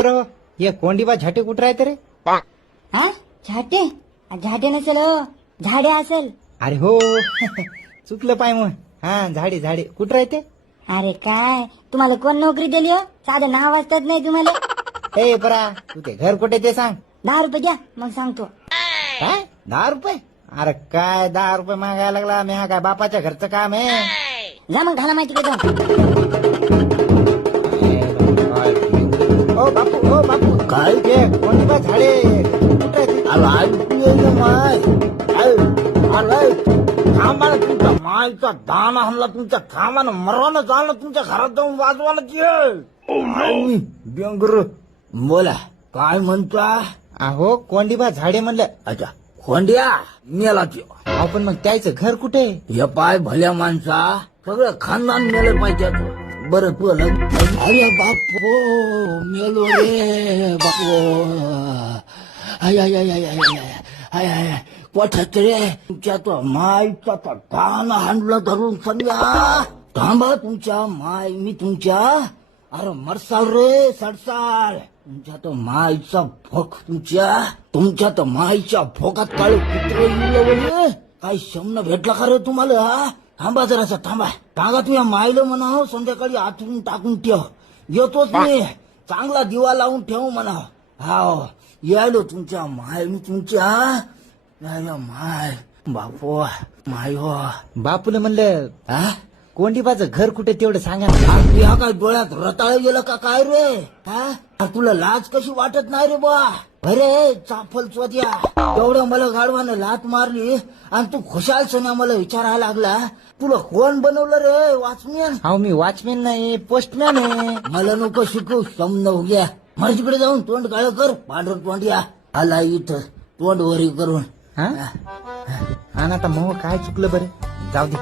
बरं हे कोंडीबा झाटे कुठं राहते रे? हा झाटे झाटे नसेल हो, झाडे असेल. अरे हो चुकलं पाय मग. हा झाडे झाडे कुठं राहते? अरे काय तुम्हाला कोण नोकरी दिली हो? साधं नाव वाचतात नाही तुम्हाला. ए परा तू ते घर कुठे ते सांग. 10 रुपये द्या मग सांगतो. काय 10 रुपये? अरे काय 10 रुपये मागायला लागला? मी हा काय बापाच्या घरचं काम आहे? जा मग घाला माहिती का ओ बापू काय ते कोंडीबा झाडे कुठं थांबाला तुमच्या मायचा दाना हमला तुमच्या थांबानं मरवानं चालणं तुमच्या घरात जाऊन वाजवायला बेंगर बोला काय म्हणता? अहो कोंडीबा झाडे म्हणलं. अच्छा खोंड्या मेला त्यो. अहो पण मग त्याचं घर कुठे? हे पाय भल्या माणसा सगळं खानदान मेलं पाहिजे. बरं तू अरे बापो मेलो रे बापो. I I I I I I I पोटात रे तुमच्या तो मायचा तो दाना हांडला धरून सगळ्या. थांबा तुमच्या माय मी तुमच्या अरे मरसाल रे सडसाल. तुमच्या तो मायचा भोक तुमच्या तो मायच्या भोकात काळ कुत्रे येईल. काय शमन भेटला का रे तुम्हाला? हा थांबा जरासा थांबा. सांगा तुझ्या मायला म्हणा संध्याकाळी आतून टाकून ठेव. येतोच मी चांगला दिवा लावून ठेव म्हणा. हा यायलो तुमच्या माय मी तुमच्या माय बापो माय हो. बापूला म्हणलं हा कोंडीबाचं घर कुठे तेवढं सांगा. या काय डोळ्यात रताळ गेलं का काय रे? हा तुला लाज कशी वाटत नाही रे बा? अरे चाफल चोद्या तेवढं मला गाडवानं लात मारली आणि तू खुशाल सना मला विचारायला लागला तुला कोण बनवलं रे वॉचमॅन? अहो मी वॉचमॅन नाही पोस्टमॅन आहे. मला नको शिकू समन उग्या. मला तिकडे जाऊन तोंड काळ कर पांढर तोंड या आला इथं तोंड वरी करून. हा आणि आता मग काय चुकलं बरं? जाऊ दे